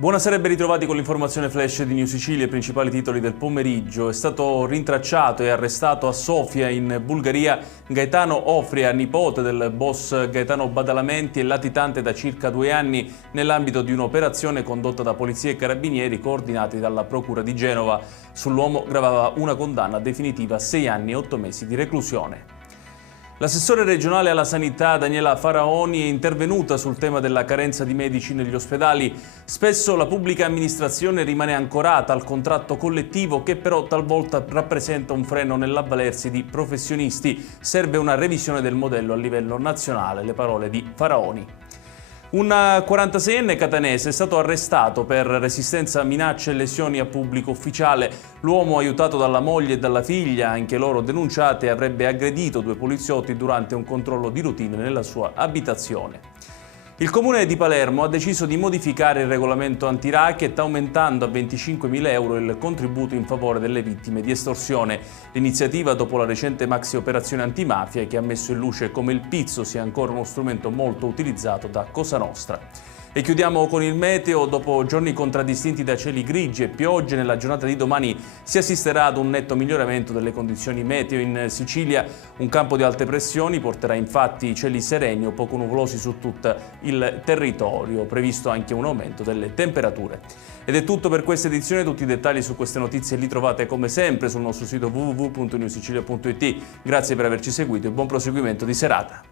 Buonasera e ben ritrovati con l'informazione flash di New Sicilia, i principali titoli del pomeriggio. È stato rintracciato e arrestato a Sofia, in Bulgaria, Gaetano Ofria, nipote del boss Gaetano Badalamenti e latitante da circa 2 anni nell'ambito di un'operazione condotta da polizia e carabinieri coordinati dalla Procura di Genova. Sull'uomo gravava una condanna definitiva a 6 anni e 8 mesi di reclusione. L'assessore regionale alla sanità Daniela Faraoni è intervenuta sul tema della carenza di medici negli ospedali. Spesso la pubblica amministrazione rimane ancorata al contratto collettivo che però talvolta rappresenta un freno nell'avvalersi di professionisti. Serve una revisione del modello a livello nazionale, le parole di Faraoni. Un 46enne catanese è stato arrestato per resistenza a minacce e lesioni a pubblico ufficiale. L'uomo, aiutato dalla moglie e dalla figlia, anche loro denunciate, avrebbe aggredito 2 poliziotti durante un controllo di routine nella sua abitazione. Il Comune di Palermo ha deciso di modificare il regolamento anti-racket aumentando a 25.000 euro il contributo in favore delle vittime di estorsione. L'iniziativa dopo la recente maxi operazione antimafia che ha messo in luce come il pizzo sia ancora uno strumento molto utilizzato da Cosa Nostra. E chiudiamo con il meteo. Dopo giorni contraddistinti da cieli grigi e piogge, nella giornata di domani si assisterà ad un netto miglioramento delle condizioni meteo in Sicilia. Un campo di alte pressioni porterà infatti cieli sereni o poco nuvolosi su tutto il territorio, previsto anche un aumento delle temperature. Ed è tutto per questa edizione. Tutti i dettagli su queste notizie li trovate come sempre sul nostro sito www.newsicilia.it. Grazie per averci seguito e buon proseguimento di serata.